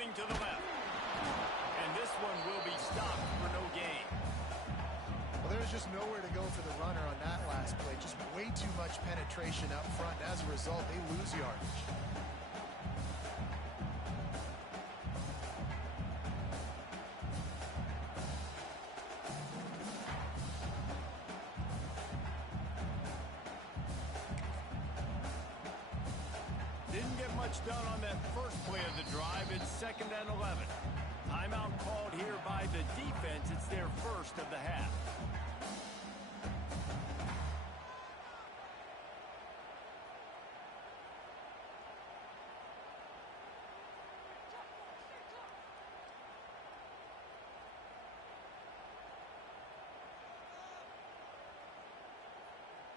running to the left. And this one will be stopped for no gain. Well, there's just nowhere to go for the runner on that last play. Just way too much penetration up front. And as a result, they lose yardage. Didn't get much done on that first play of the drive. It's 2nd and 11. Timeout called here by the defense. It's their first of the half.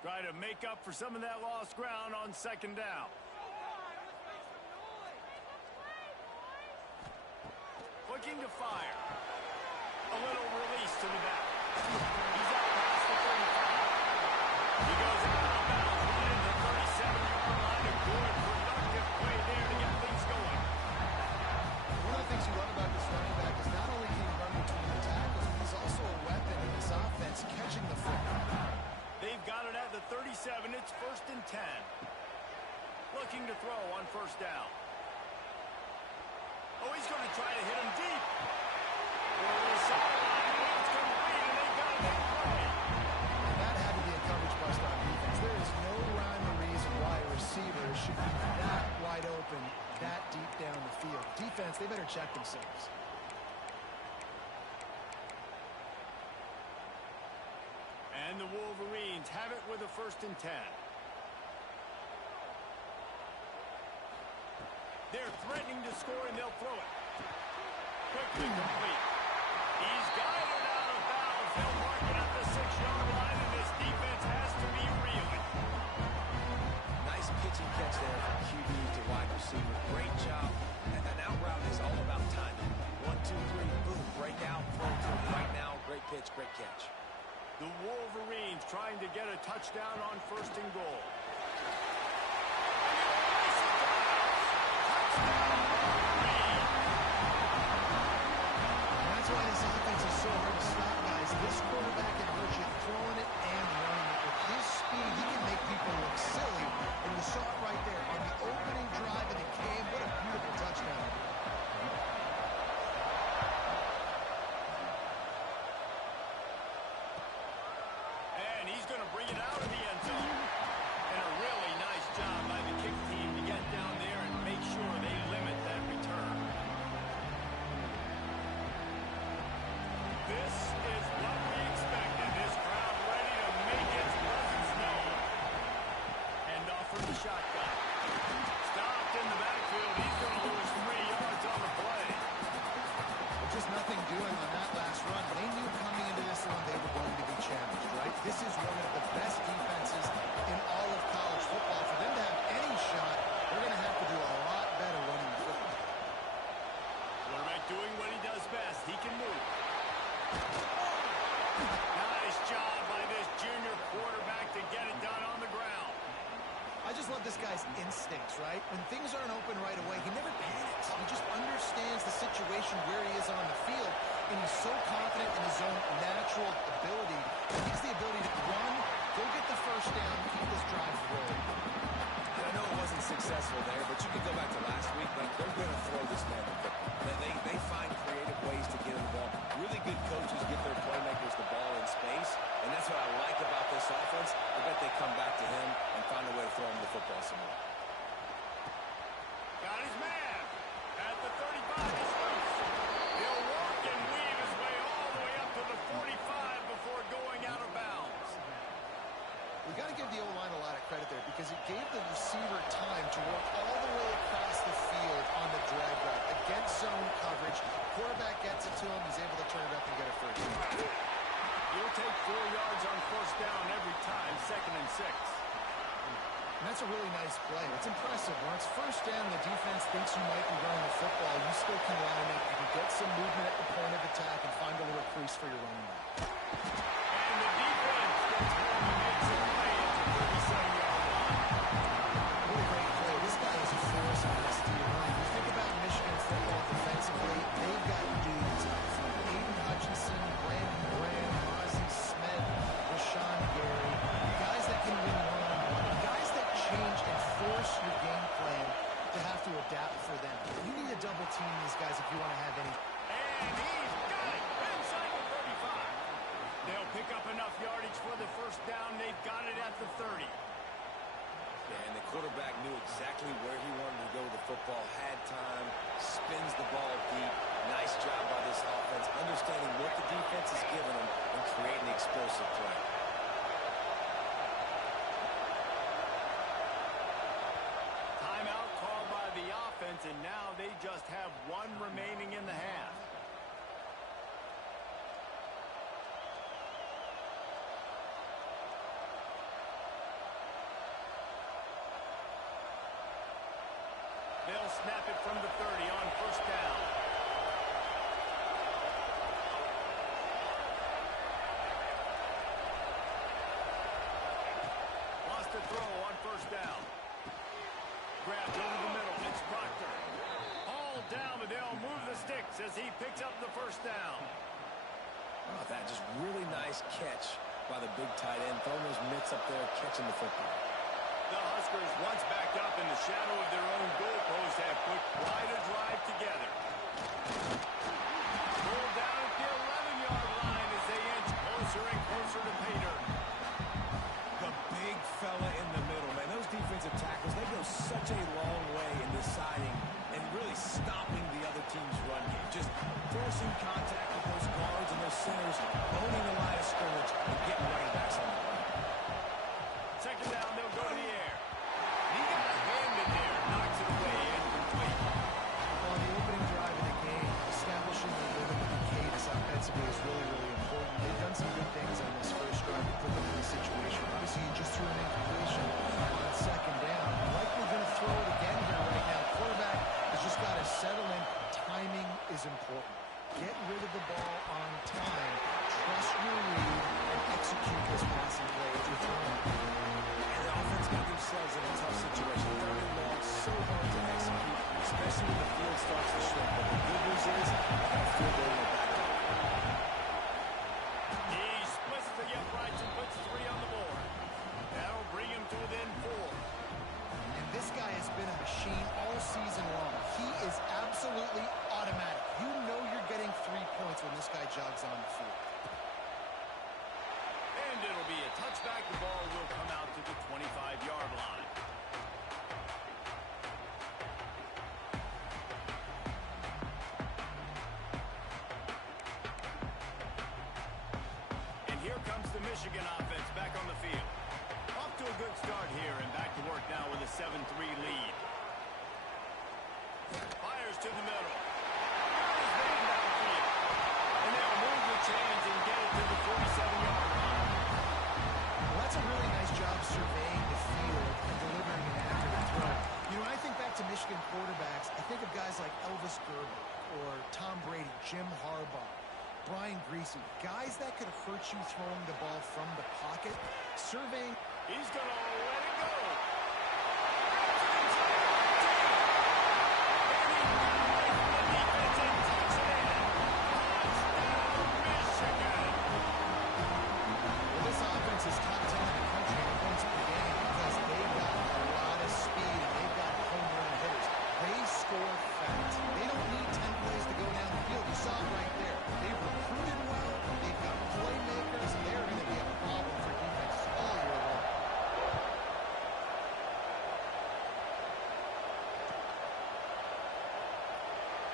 Try to make up for some of that lost ground on 2nd down. Looking to fire. A little release to the back. He's out past the 35. He goes out of bounds, running the 37-yard line. A good, productive play there to get things going. One of the things you love about this running back is not only can he run between the tackles, but he's also a weapon in this offense, catching the football. They've got it at the 37. It's 1st and 10. Looking to throw on 1st down. Oh, he's going to try to hit him deep. Over the sideline, it's complete, and they got a big play. That had to be a coverage bust on defense. There is no rhyme or reason why a receiver should be that wide open, that deep down the field. Defense, they better check themselves. And the Wolverines have it with a 1st and 10. They're threatening to score, and they'll throw it. Quickly complete. He's got it out of bounds. They'll mark it at the 6-yard line, and this defense has to be reeling. Nice pitch and catch there from QB to wide receiver. Great job. And an out route is all about timing. 1, 2, 3, boom, break out, throw to him right now. Great pitch, great catch. The Wolverines trying to get a touchdown on 1st and goal. That's why this offense is so hard to stop, guys. This quarterback can hurt you throwing it and running it. With his speed, he can make people look silly. And you saw it right there on the opening drive, and it came. What a beautiful touchdown. And he's going to bring it out of the end zone. And a really nice job by the kick team to get down there and make sure they limit that return. This is what we expected. This crowd ready to make its presence known. And off from the shotgun. Stopped in the backfield. He's going to lose 3 yards on the play. Just nothing doing on that last run. They knew coming into this one they were going to be challenged, right? This is one of the best defenses in all of college football. For them to have any shot, they're going to have to do a lot better running the football. Quarterback doing what he does best. He can move. Nice job by this junior quarterback to get it done on the ground. I just love this guy's instincts, right? When things aren't open right away, he never panics. He just understands the situation where he is on the field, and he's so confident in his own natural ability. He has the ability to run, go get the 1st down, keep this drive rolling. And I know it wasn't successful there, but you can go back to last week. Like, they're going to throw this man the football. They find creative ways to get him the ball. Really good coaches get their playmakers the ball in space, and that's what I like about this offense. I bet they come back to him and find a way to throw him the football somewhere. Got his man at the 35. He's loose. He'll walk and weave his way all the way up to the 45 before going out of bounds. We got to give the O-line a lot of credit there because it gave the receiver time to work all the way across the field on the drag route against zone coverage. Quarterback gets it to him. He's able to turn it up and get a 1st down. He'll take 4 yards on 1st down every time, 2nd and 6. And that's a really nice play. It's impressive. When it's 1st down, the defense thinks you might be running the football. You still can line up. You can get some movement at the point of attack and find a little crease for your running back. And the defense gets home and makes a play at the 37-yard line. What a great play. This guy is a force on this team. You think about Michigan football defense pick up enough yardage for the first down. They've got it at the 30. Yeah, and the quarterback knew exactly where he wanted to go with the football, had time, spins the ball deep. Nice job by this offense, understanding what the defense is giving them and creating the explosive play. Timeout called by the offense, and now they just have one remaining in the half. They'll snap it from the 30 on first down. Lost a throw on first down. Grabbed over the middle. It's Proctor. All down, but they'll move the sticks as he picks up the first down. Oh, that just really nice catch by the big tight end. Throwing those mitts up there, catching the football. The Huskers, once backed up in the shadow of their own goalpost, have put quite a drive together. Pulled down at the 11-yard line as they inch closer and closer to pay dirt. The big fella in the middle, man. Those defensive tackles, they go such a long way in deciding and really stopping the other team's run game. Just forcing contact with those guards and those centers, owning the line of scrimmage, and getting running backs on the ground. Second down, they'll go to the air. He got a hand in there, knocks it away, incomplete. On the opening drive of the game, establishing the rhythm of the cadence offensively is really, really important. They've done some good things on this first drive to put them in the situation. Obviously, you just threw an incompletion on second down. Likely going to throw it again here right now. Quarterback has just got to settle in. Timing is important. Get rid of the ball on time. Trust your read and execute this passing play as you're throwing. And the offense got themselves in a tough situation. Third and long, so hard to execute, especially when the field starts to shrink. But the good news is, they got a field goal in the back. He splits the uprights and puts 3 on the board. That'll bring him to within 4. And this guy has been a machine all season long. He is absolutely automatic. You know you're getting 3 points when this guy jogs on the field. And it'll be a touchback. The ball will come out to the 25-yard line. And here comes the Michigan offense back on the field. Off to a good start here and back to work now with a 7-3 lead. Fires to the middle. He's man downfield. And they'll move the chains and get it to the 47-yard line. Well, that's a really nice job surveying the field and delivering an accurate throw. You know, when I think back to Michigan quarterbacks, I think of guys like Elvis Gerber or Tom Brady, Jim Harbaugh, Brian Griese, guys that could hurt you throwing the ball from the pocket. Surveying. He's going to let it go. Is top 10 in the country in points per game because they've got a lot of speed and they've got home run hitters. They score fast. They don't need 10 plays to go down the field. You saw it right there. They've recruited well. They've got playmakers. They're going to be a problem for defenses all year long.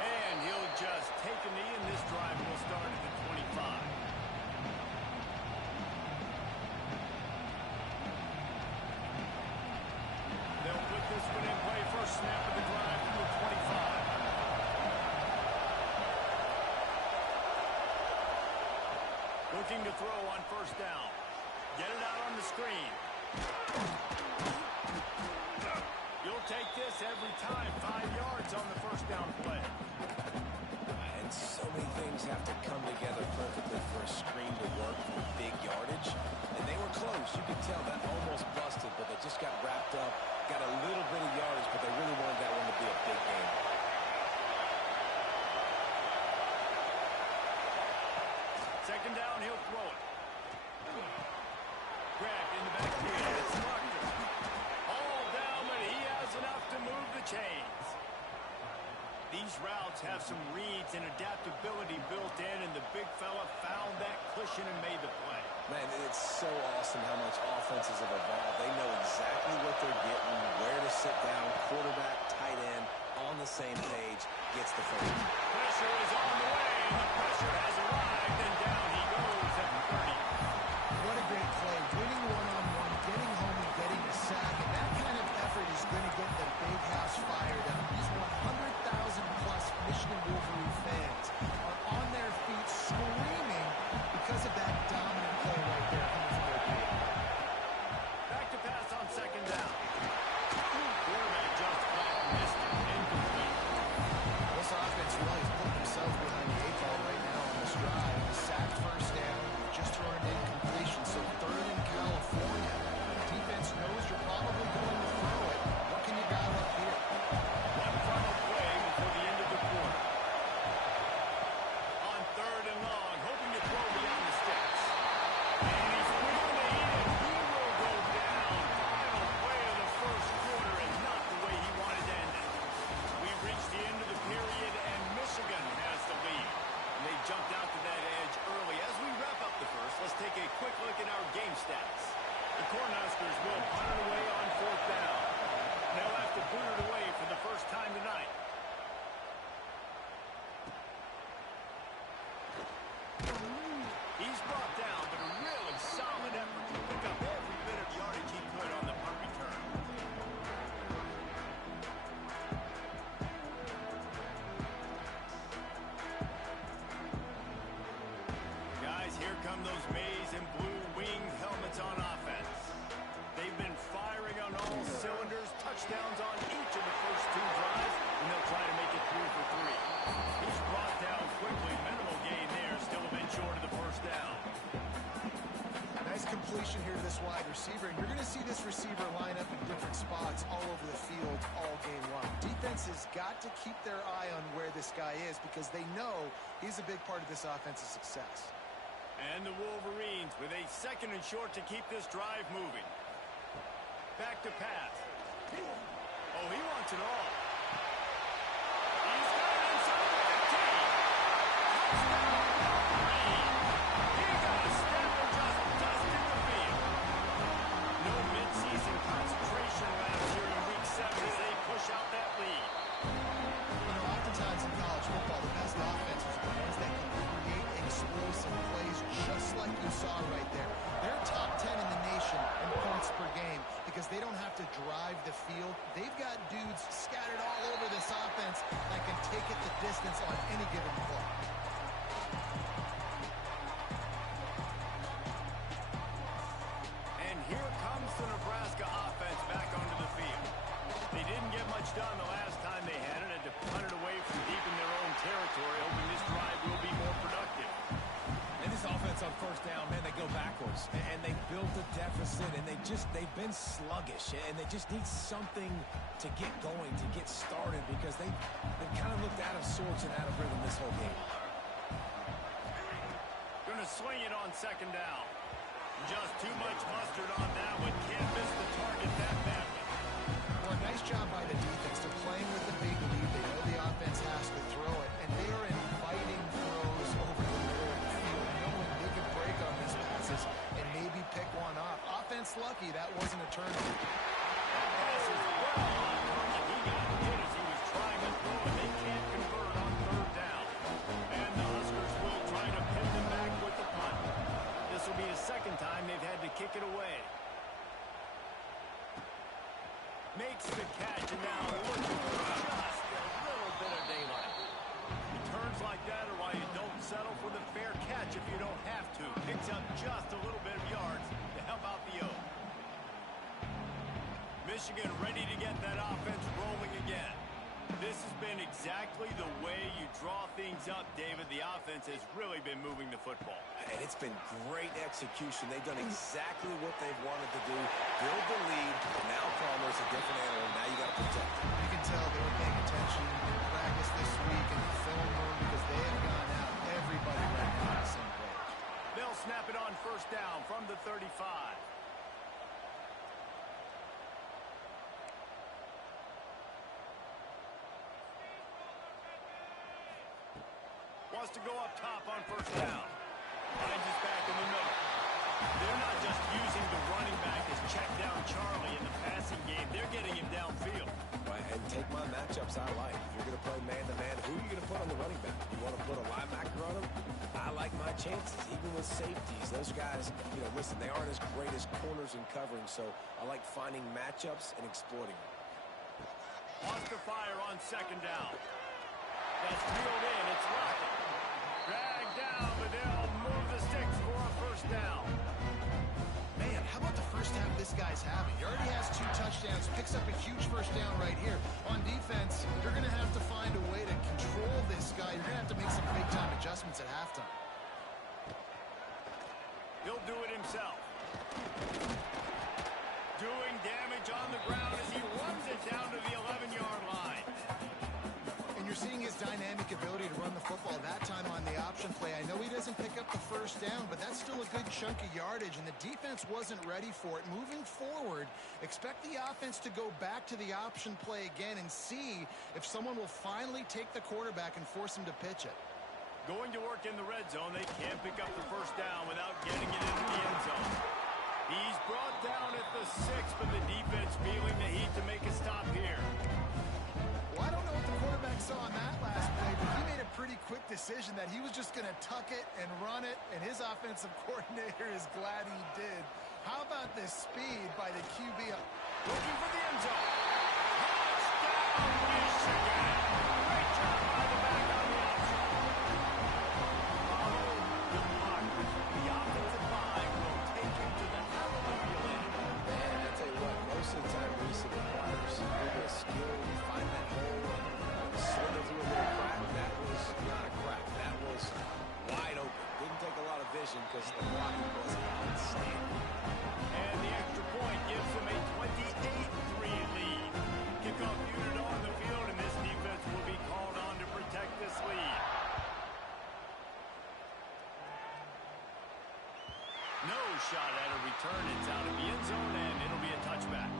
And he'll just take a knee, and this drive will start at the 25. They'll put this one in play. First snap of the drive to the 25. Looking to throw on first down. Get it out on the screen. You'll take this every time. 5 yards on the first down play. And so many things have to come together perfectly for a screen to work for big yardage. And they were close. You could tell that almost busted, but they just got wrapped up, got a little bit of yardage, but they really wanted that one to be a big game. Second down, he'll throw it. Grabbed in the backfield. It's Proctor. All down, but he has enough to move the chains. These routes have some reads and adaptability built in, and the big fella found that cushion and made the play. Man, it's so awesome how much offenses have evolved. They know exactly what they're getting, where to sit down, quarterback, tight end, on the same page, gets the first. Pressure is on the way, and the pressure has arrived, and down he goes at 30. What a great play. Winning one-on-one, getting home and getting a sack, and that kind of effort is going to get the big house fired up. These 100,000-plus Michigan Wolverine fans are on their feet screaming because of that dominant play right there coming from their team. Back to pass on second down. Quarterback just flat missed it. Incomplete. This offense really is putting themselves behind the eight ball right now on this drive. Sacked first down, just thrown an incompletion, so third in California. The defense knows you're probably going to throw it. What can you dial up here? One final play before the end of the quarter. On third and long, hoping to throw beyond the sticks. And he's going to eat it. He will go down. Final play of the first quarter, and not the way he wanted to end it. We've reached the end of the period, and Michigan has the lead. And they jumped out to that edge early. As we wrap up the first, let's take a quick look at our game stats. The Cornhuskers will punt it away on fourth down. They'll have to boot it away for the first time tonight. He's brought down, but a really solid effort to pick up every bit of yardage he could on the punt return. Guys, here come those maize and blue winged helmets on offense. They've been firing on all cylinders, touchdowns on each of the first two drives, and they'll try to make it through for three. He's brought down quickly. Minimal gain there, still a bit short of the first down. Nice completion here to this wide receiver, and you're going to see this receiver line up in different spots all over the field all game long. Defense has got to keep their eye on where this guy is because they know he's a big part of this offense's success. And the Wolverines with a second and short to keep this drive moving. Back to pass. Oh, he wants it all. He's got it inside the 15. Touchdown, Wolverine. He got a step and just dusted the field. No midseason concentration laps here in week 7 as they push out that lead. You know, oftentimes in college football, the best offenses are the ones that can create explosive plays just like you saw right there. They're top 10 in the nation in points per game because they don't have to drive the field. They've got dudes scattered all over this offense that can take it the distance on any given play. And here comes the Nebraska offense back onto the field. They didn't get much done the last time they had it, and to punt it away from deep in their own territory, hoping this drive will be more productive. And this offense on first down, man, they go backwards. And they built a deficit, and they've been sluggish. And they just need something to get going, to get started, because they've kind of looked out of sorts and out of rhythm this whole game. Going to swing it on second down. Just too much mustard on that one. Can't miss the target that badly. Well, nice job by the defense. They're playing with a big lead. They know the offense has to throw it, and they are inviting throws over the middle of the field, knowing they could break on these passes and maybe pick one off. Offense lucky that wasn't a turnover. That pass is well on target. He got hit as he was trying to throw, and they can't convert on third down. And the Huskers will try to pin them back with the punt. This will be the second time they've had to kick it away. Makes the catch, and now looking for just a little bit of daylight. Returns like that are why you don't settle for the fair catch if you don't have to. Picks up just a little bit of yards to help out the O. Michigan ready to get that offense rolling again. This has been exactly the way you draw things up, David. The offense has really been moving the football. And it's been great execution. They've done exactly what they've wanted to do. Build the lead. Now Palmer's a different animal. Now you got to protect him. You can tell they were paying attention in practice this week in the film room because they have gone out. Everybody right now on the same page. They'll snap it on first down from the 35. Wants to go up top on first down. Finds his back in the middle. passing game. They're getting him downfield. Right, and take my matchups I like. If you're going to play man-to-man, who are you going to put on the running back? You want to put a linebacker on him? I like my chances, even with safeties. Those guys, you know, listen, they aren't as great as corners and covering, so I like finding matchups and exploiting them. Wants to fire on second down. That's reeled in. It's rocket. Dragged down, but they'll move the sticks for a first down. Man, how about the first half this guy's having? He already has 2 touchdowns, picks up a huge first down right here. On defense, you're going to have to find a way to control this guy. You're going to have to make some big-time adjustments at halftime. He'll do it himself. Doing damage on the ground as he runs it down to the 11-yard line. And you're seeing his dynamic ability to run the football that time on the option play. I know he doesn't pick up the first down, but that's still a good chunk of yardage, and the defense wasn't ready for it. Moving forward, expect the offense to go back to the option play again and see if someone will finally take the quarterback and force him to pitch it. Going to work in the red zone. They can't pick up the first down without getting it into the end zone. He's brought down at the 6, but the defense feeling the heat to make a stop here. Well, I don't know what the quarterback saw on that last play, but he made a pretty quick decision that he was just going to tuck it and run it, and his offensive coordinator is glad he did. How about this speed by the QB? Looking for the end zone. Touchdown, Michigan. Great job by the back on the option. Follow the blockers. The offensive line will take him to the hallelujah land. Man, I tell you what, most of the time, Reese, it requires a little bit of skill to find that hole and slither through a little crack. That was not a crack. That was wide open. Didn't take a lot of vision because the blocking was outstanding. And the extra point gives them a 28-3 lead. Kickoff unit on the field, and this defense will be called on to protect this lead. No shot at a return. It's out of the end zone, and it'll be a touchback.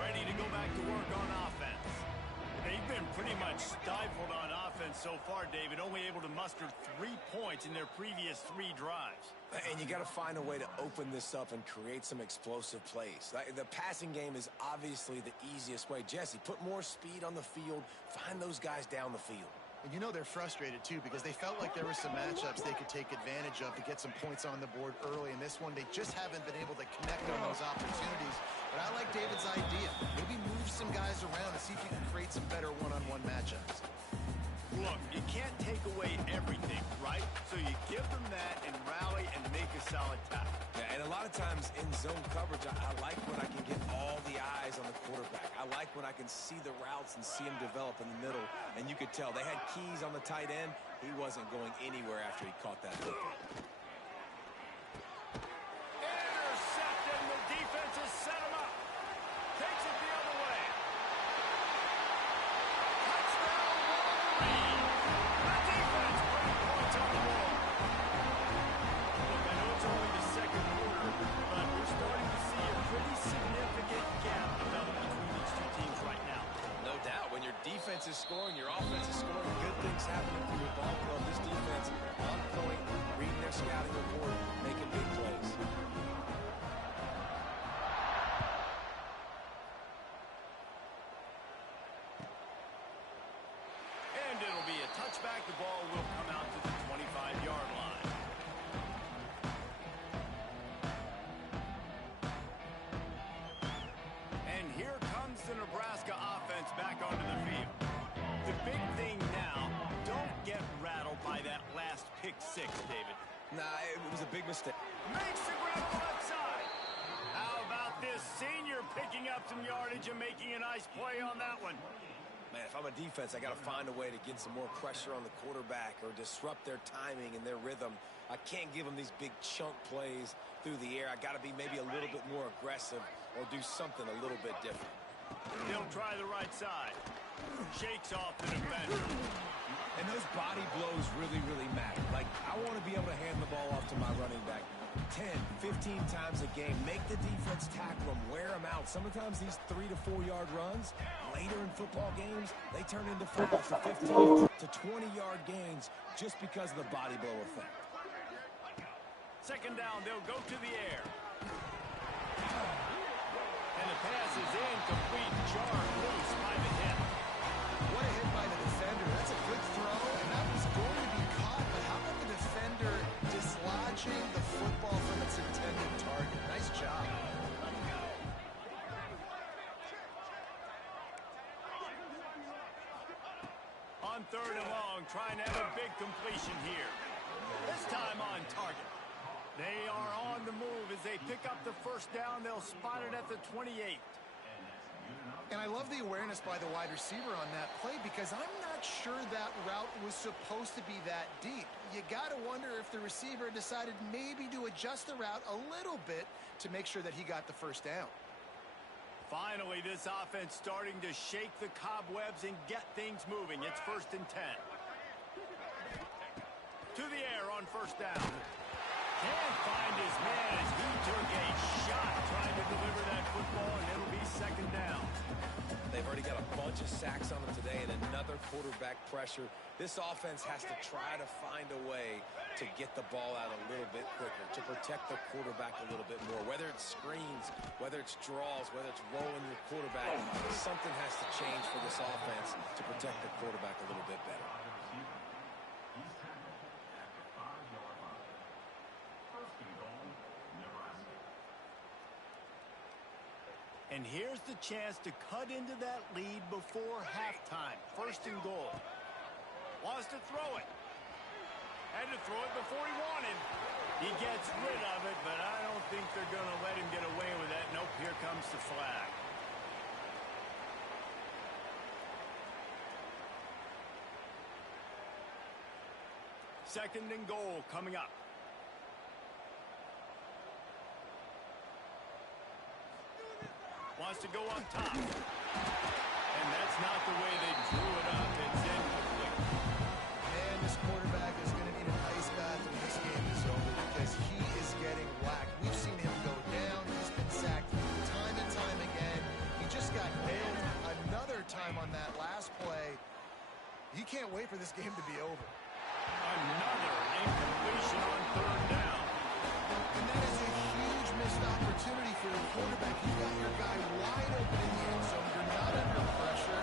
Ready to go back to work on offense. They've been pretty much stifled on offense so far, David, only able to muster 3 points in their previous 3 drives. And you got to find a way to open this up and create some explosive plays. The passing game is obviously the easiest way. Jesse, put more speed on the field, find those guys down the field. And you know they're frustrated, too, because they felt like there were some matchups they could take advantage of to get some points on the board early. In this one, they just haven't been able to connect on those opportunities. But I like David's idea. Maybe move some guys around and see if you can create some better one-on-one matchups. Look, you can't take away everything, right? So you give them that and rally and make a solid tackle. Yeah, and a lot of times in zone coverage, I like when I can get all the eyes on the quarterback. I like when I can see the routes and see him develop in the middle. And you could tell they had keys on the tight end. He wasn't going anywhere after he caught that football. Intercepted, and the defense has set him up. Takes it the other way. Touchdown, Wolverine. The defense putting points on the board. Look, I know it's only the second quarter, but we're starting to see a pretty significant gap develop between these 2 teams right now. No doubt. When your defense is scoring, your offense is scoring, good things happening for your ball club. This defense on point, reading their scouting report, making big plays. And it'll be a touchback. The ball will come out to the 25-yard line. And here comes the Nebraska offense back onto the field. The big thing now, don't get rattled by that last pick 6, David. Nah, it was a big mistake. Makes the grab on the left side. How about this senior picking up some yardage and making a nice play on that one? Man, if I'm a defense, I got to find a way to get some more pressure on the quarterback or disrupt their timing and their rhythm. I can't give them these big chunk plays through the air. I got to be maybe a little bit more aggressive or do something a little bit different. They'll try the right side. Shakes off the defender. And those body blows really, really matter. Like, I want to be able to hand the ball off to my running back. 10, 15 times a game. Make the defense tackle them, wear them out. Sometimes these 3 to 4 yard runs, later in football games, they turn into 5 to 15 to 20-yard gains just because of the body blow effect. Second down, they'll go to the air. And the pass is incomplete, jarred loose by the hit. What a hit by the defender. That's a good throw, and that was going to be caught. But how about the defender dislodging the football from its intended target? Nice job. On third and long, trying to have a big completion here. This time on target. They are on the move. As they pick up the first down, they'll spot it at the 28. And I love the awareness by the wide receiver on that play because I'm not sure that route was supposed to be that deep. You got to wonder if the receiver decided maybe to adjust the route a little bit to make sure that he got the first down. Finally, this offense starting to shake the cobwebs and get things moving. It's 1st and 10. To the air on first down. Can't find his man as he took a shot trying to deliver that football, and it'll be second down. They've already got a bunch of sacks on them today and another quarterback pressure. This offense has to try to find a way to get the ball out a little bit quicker, to protect the quarterback a little bit more. Whether it's screens, whether it's draws, whether it's rolling your quarterback, something has to change for this offense to protect the quarterback a little bit better. And here's the chance to cut into that lead before halftime. 1st and goal. Wants to throw it. Had to throw it before he wanted. He gets rid of it, but I don't think they're going to let him get away with that. Nope, here comes the flag. Second and goal coming up. Wants to go up top. And that's not the way they drew it up. It's incomplete. And this quarterback is going to need an ice bath when this game is over because he is getting whacked. We've seen him go down. He's been sacked time and time again. He just got nailed another time on that last play. He can't wait for this game to be over. Another incompletion on third down. And that is a huge missed opportunity for the quarterback. You've got your guy wide open in the end zone. You're not under pressure.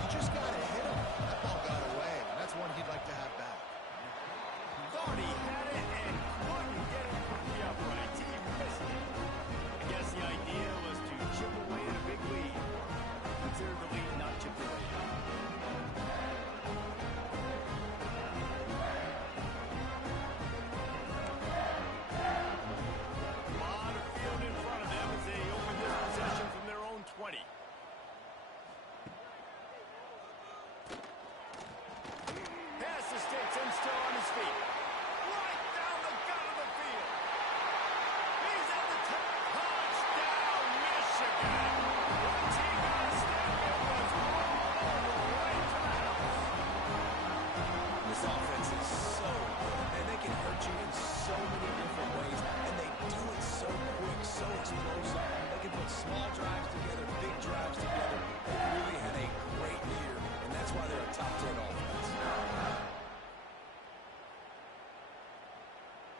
You just got to hit him. That ball got away. That's one he'd like to have back. Thought he had it and couldn't get it from the uprights. He missed it. I guess the idea was to chip away at a big lead. Consider the lead not chipped away.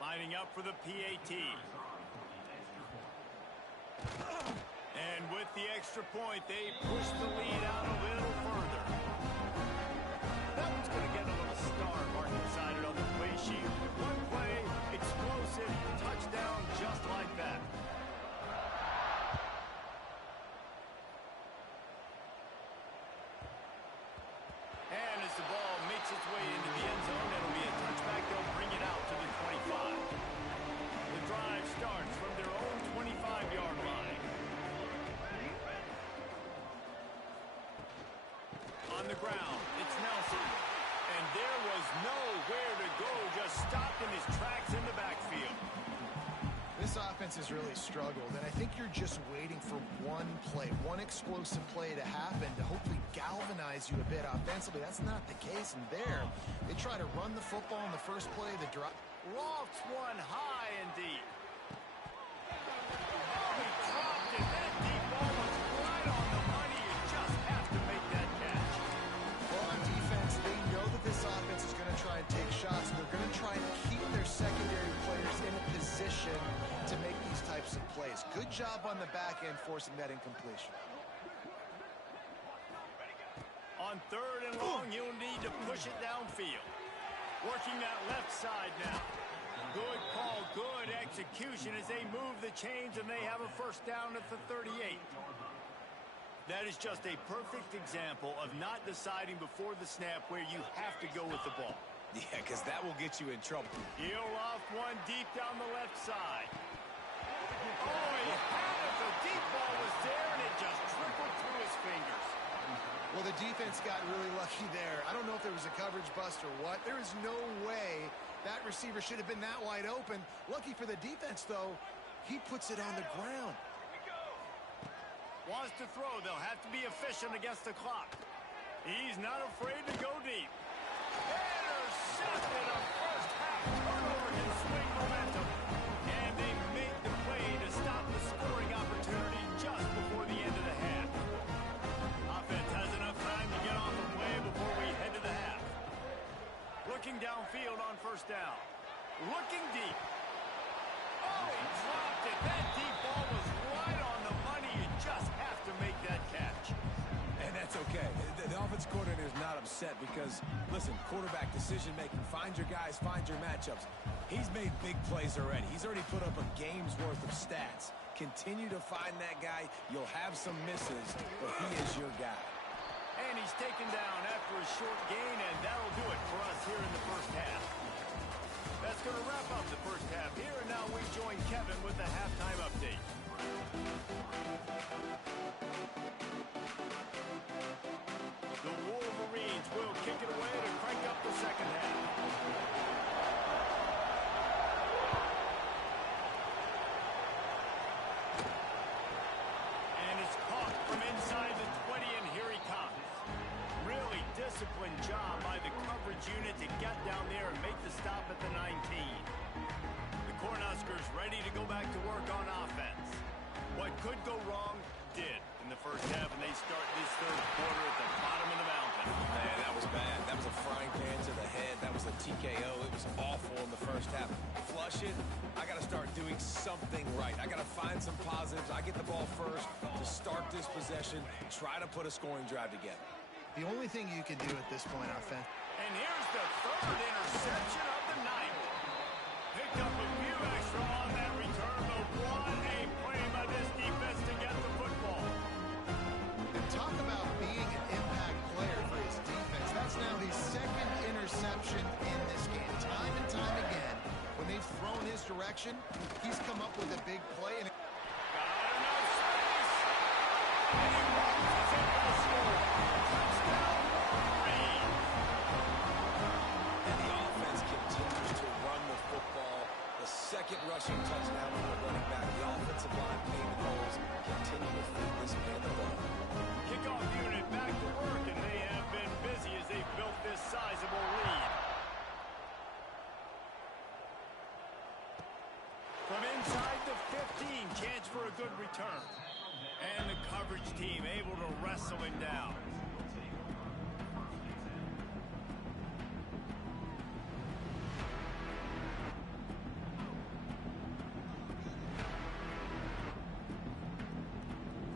Lining up for the PAT. And with the extra point, they push the lead out a little further. That one's going to get a little star mark inside it on the play sheet. One play, explosive, touchdown just like that. And as the ball makes its way into the end zone, it'll be a touchback. They'll bring it out to the 25. The drive starts from their own 25-yard line. On the ground, it's Nelson. And there was nowhere to go, just stopped in his tracks in the backfield. This offense has really struggled, and I think you're just waiting for one play, one explosive play to happen to hopefully galvanize you a bit offensively. That's not the case, and there, they try to run the football in the first play, the drop. Lofts one high and deep. plays. Good job on the back end forcing that incompletion. On 3rd and long, you'll need to push it downfield. Working that left side now. Good call, good execution as they move the chains, and they have a first down at the 38. That is just a perfect example of not deciding before the snap where you have to go with the ball. Yeah, because that will get you in trouble. He'll off one deep down the left side. Oh, he had it. The deep ball was there, and it just trickled through his fingers. Well, the defense got really lucky there. I don't know if there was a coverage bust or what. There is no way that receiver should have been that wide open. Lucky for the defense, though, he puts it on the ground. Wants to throw. They'll have to be efficient against the clock. He's not afraid to go deep. Intercepted. A first half turnover can swing momentum. And they make the play to stop the scoring opportunity just before the end of the half. Offense has enough time to get off the play before we head to the half. Looking downfield on first down. Looking deep. Oh, he dropped it. That deep ball was right on the money. You just have to make that catch. And that's okay. The offense coordinator is not upset because, listen, quarterback decision-making, find your guys, find your matchups. He's made big plays already. He's already put up a game's worth of stats. Continue to find that guy. You'll have some misses, but he is your guy. And he's taken down after a short gain, and that'll do it for us here in the first half. That's going to wrap up the first half here, and now we join Kevin with the halftime update. The Wolverines will kick it away to crank up the second half. And it's caught from inside the 20, and here he comes. Really disciplined job by the coverage unit to get down there and make the stop at the 19. The Cornhuskers ready to go back to work on offense. What could go wrong did in the first half, and they start this third quarter at the bottom of the mountain. Man, that was bad. That was a frying pan to the head. That was a TKO. It was awful in the first half. Flush it. I got to start doing something right. I got to find some positives. I get the ball first to start this possession, try to put a scoring drive together. The only thing you can do at this point, offense. And here's the third interception of the night. Picked up a few extra on that return, but what a play by this defense to get the football. And talk about being an impact player for his defense. That's now his second interception in this game. Time and time again, when they've thrown his direction, he's come up with a big play. And got enough space. And he runs it to score. Touchdown, Wolverine. And the offense continues to run the football. The second rushing touchdown on the running back. The offensive line paving holes. Continue to feed this man the ball. Kickoff unit back to work, and they have been busy as they've built this sizable lead. From inside the 15, chance for a good return. And the coverage team able to wrestle him down.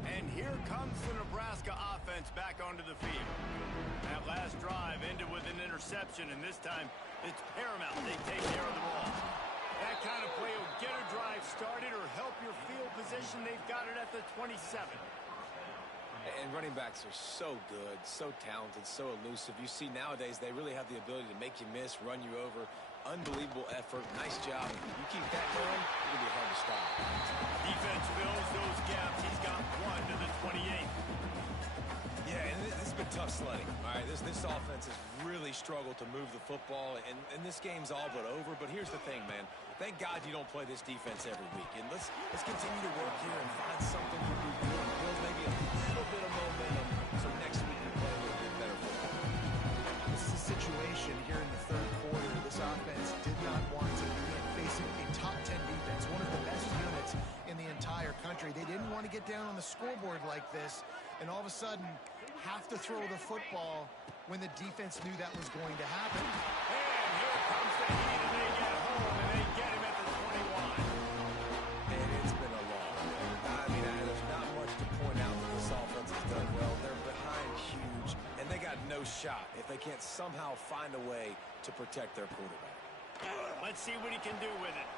And here comes the Nebraska offense back onto the field. That last drive ended with an interception, and this time it's paramount they take care of the ball. That kind of play will get a drive started or help your field position. They've got it at the 27. And running backs are so good, so talented, so elusive. You see nowadays they really have the ability to make you miss, run you over. Unbelievable effort. Nice job. You keep that going, it's going to be hard to stop. Defense fills those gaps. He's got one to the 28. Yeah, and this has been tough sledding. All right, this offense has really struggled to move the football, and this game's all but over. But here's the thing, man. Thank God you don't play this defense every week. And let's continue to work here and find something to do good. Build maybe a little bit of momentum so next week we play a little bit better football. this is a situation here in the third quarter. This offense did not want to be facing a top 10 defense, one of the best units in the entire country. They didn't want to get down on the scoreboard like this, and all of a sudden have to throw the football when the defense knew that was going to happen. And here comes the heat, and they get home, and they get him at the 21. And it's been a long if they can't somehow find a way to protect their quarterback. Let's see what he can do with it.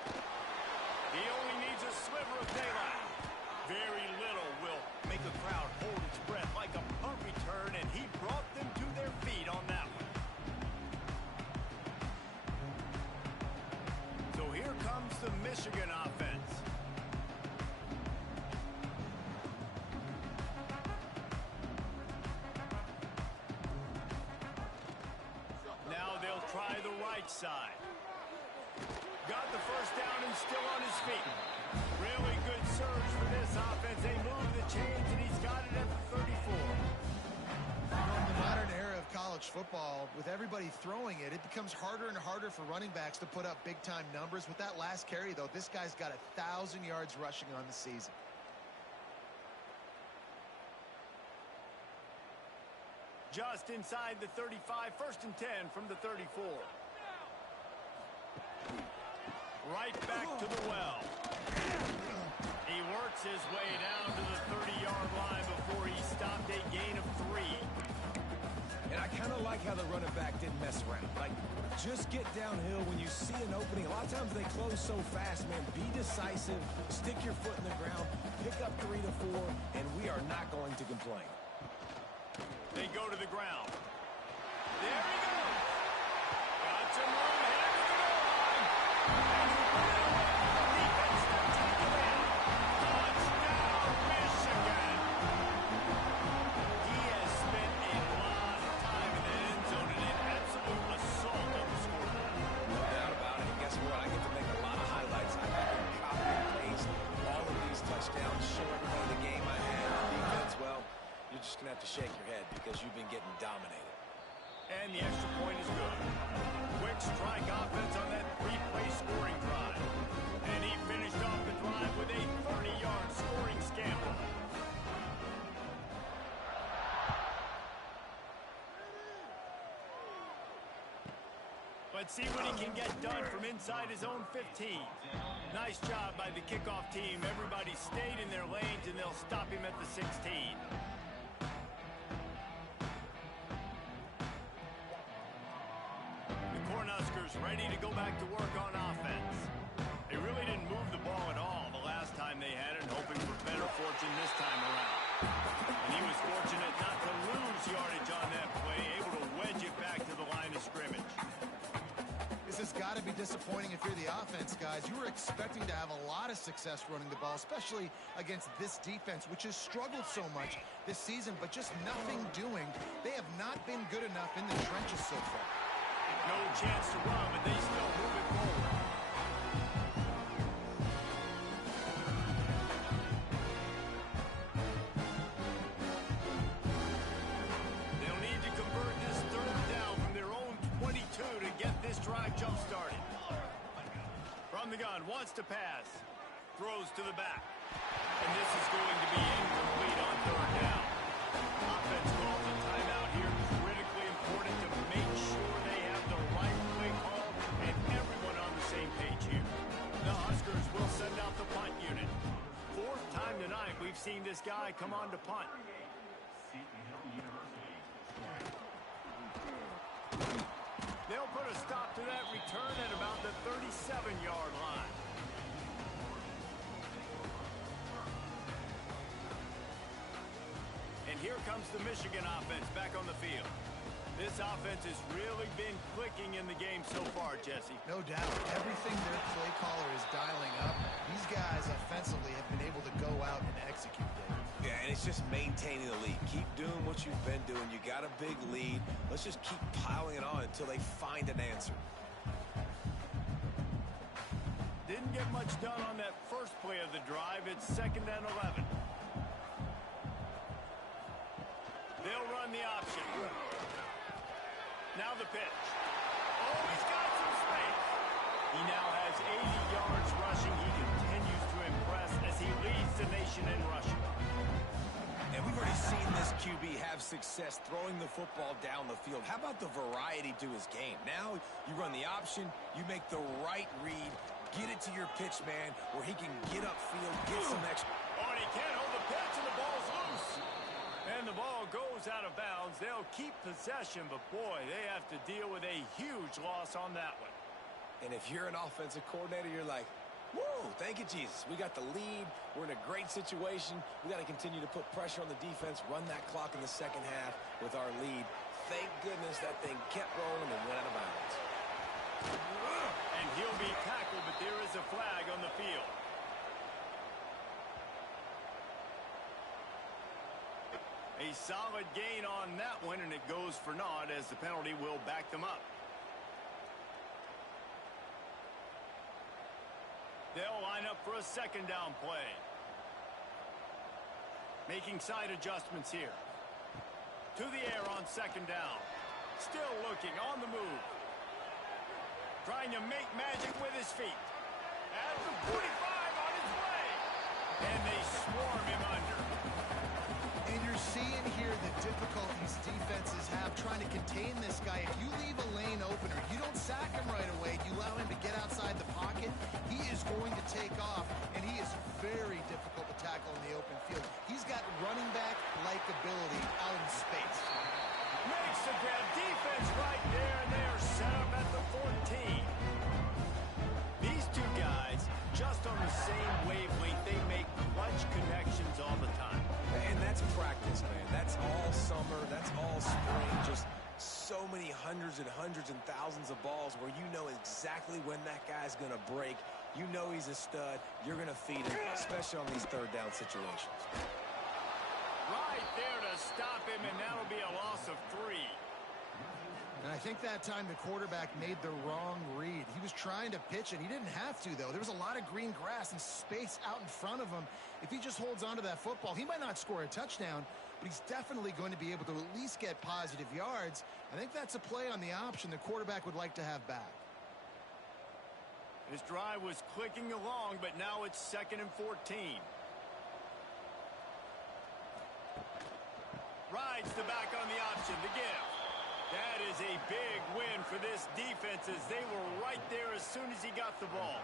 He only needs a sliver of daylight. Very little will make a crowd hold its breath like a punt return, and he brought them to their feet on that one. So here comes the Michigan offense. Now they'll try the right side. Got the first down and still on his feet. Really good surge for this offense. They move the chains, and he's got it at the 34. In the modern era of college football, with everybody throwing it, it becomes harder and harder for running backs to put up big-time numbers. With that last carry, though, this guy's got 1,000 yards rushing on the season. Just inside the 35, 1st and 10 from the 34. Right back to the well. He works his way down to the 30-yard line before he stopped a gain of 3. And I kind of like how the running back didn't mess around. Like, just get downhill when you see an opening. A lot of times they close so fast, man. Be decisive, stick your foot in the ground, pick up 3 to 4, and we are not going to complain. They go to the ground. There he goes. Got some room headed to the goal line. And he put it away. The defense to take it in. Touchdown, Michigan. He has spent a lot of time in the end zone and an absolute assault on the scoreboard. No doubt about it. And guess what? I get to make a lot of highlights. I can copy and paste all of these touchdowns, show everybody the game I had. Defense, well, you're just going to have to shake your head because you've been getting dominated. And the extra point is good. Quick strike offense on that 3-play scoring drive. And he finished off the drive with a 30-yard scoring scamper. Let's see what he can get done from inside his own 15. Nice job by the kickoff team. Everybody stayed in their lanes, and they'll stop him at the 16. Cornhuskers ready to go back to work on offense. They really didn't move the ball at all the last time they had it, hoping for better fortune this time around. And he was fortunate not to lose yardage on that play, able to wedge it back to the line of scrimmage. This has got to be disappointing if you're the offense, guys. You were expecting to have a lot of success running the ball, especially against this defense, which has struggled so much this season, but just nothing doing. They have not been good enough in the trenches so far. No chance to run, but they still move it forward. They'll need to convert this 3rd down from their own 22 to get this drive jump-started. From the gun, wants to pass. Throws to the back. And this is going to be incomplete on 3rd down. Offense calls a timeout here. Critically important to make sure they have the right play call and everyone on the same page here. The Huskers will send out the punt unit. 4th time tonight we've seen this guy come on to punt. They'll put a stop to that return at about the 37-yard line. And here comes the Michigan offense back on the field. This offense has really been clicking in the game so far, Jesse. No doubt. Everything their play caller is dialing up, these guys offensively have been able to go out and execute it. Yeah, and it's just maintaining the lead. Keep doing what you've been doing. You got a big lead. Let's just keep piling it on until they find an answer. Didn't get much done on that first play of the drive. It's 2nd and 11. They'll run the option. Now the pitch. Oh, he's got some space. He now has 80 yards rushing. He continues to impress as he leads the nation in rushing. And we've already seen this QB have success throwing the football down the field. How about the variety to his game? Now you run the option, you make the right read, get it to your pitch man where he can get upfield, get some extra. Oh, and he can't hold the pitch, and the ball's loose. And the ball goes goes out of bounds. They'll keep possession, but boy, they have to deal with a huge loss on that one. And if you're an offensive coordinator, you're like, whoa, thank you, Jesus. We got the lead. We're in a great situation. We got to continue to put pressure on the defense, run that clock in the second half with our lead. Thank goodness that thing kept rolling and went out of bounds. And he'll be tackled, but there is a flag on the field. A solid gain on that one, and it goes for naught as the penalty will back them up. They'll line up for a second down play. Making side adjustments here. To the air on second down. Still looking on the move. Trying to make magic with his feet. At the 45 on his way. And they swarm him under. And you're seeing here the difficulties defenses have trying to contain this guy. If you leave a lane open or you don't sack him right away, you allow him to get outside the pocket, he is going to take off, and he is very difficult to tackle in the open field. He's got running back-like ability out in space. Makes the grab, defense right there, and they are set up at the 14. These two guys, just on the same wavelength, they make clutch connections all the time. And that's practice, man. That's all summer. That's all spring. Just so many hundreds and thousands of balls where you know exactly when that guy's going to break. You know he's a stud. You're going to feed him, especially on these third down situations. Right there to stop him, and that'll be a loss of 3. And I think that time the quarterback made the wrong read. He was trying to pitch it. He didn't have to, though. There was a lot of green grass and space out in front of him. If he just holds on to that football, he might not score a touchdown, but he's definitely going to be able to at least get positive yards. I think that's a play on the option the quarterback would like to have back. His drive was clicking along, but now it's 2nd and 14. Rides the back on the option to give. That is a big win for this defense as they were right there as soon as he got the ball.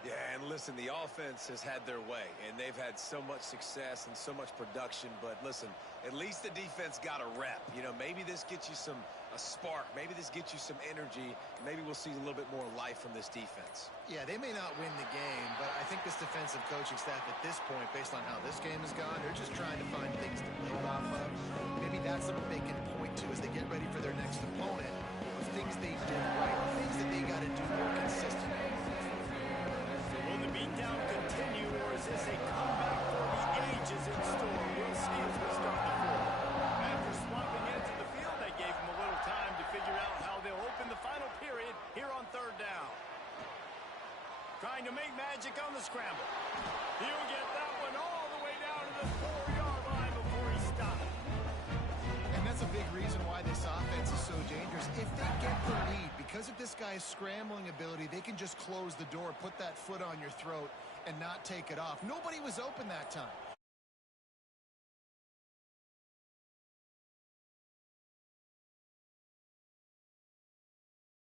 Yeah, and listen, the offense has had their way, and they've had so much success and so much production. But listen, at least the defense got a rep. You know, maybe this gets you a spark. Maybe this gets you some energy. Maybe we'll see a little bit more life from this defense. Yeah, they may not win the game, but I think this defensive coaching staff at this point, based on how this game has gone, they're just trying to find things to build off of. Maybe that's something they can point to as they get ready for their next opponent, of things they did right, things that they got to do more consistently. Will the beatdown continue, or is this a comeback for the ages in store? We'll see as we start the fourth. After swapping into the field, they gave him a little time to figure out how they'll open the final period here on 3rd down. Trying to make magic on the scramble. He'll get that one all the way down to the 4-yard line before he stops. And that's a big reason why this offense is so dangerous. If they get the lead, because of this guy's scrambling ability, they can just close the door, put that foot on your throat, and not take it off. Nobody was open that time.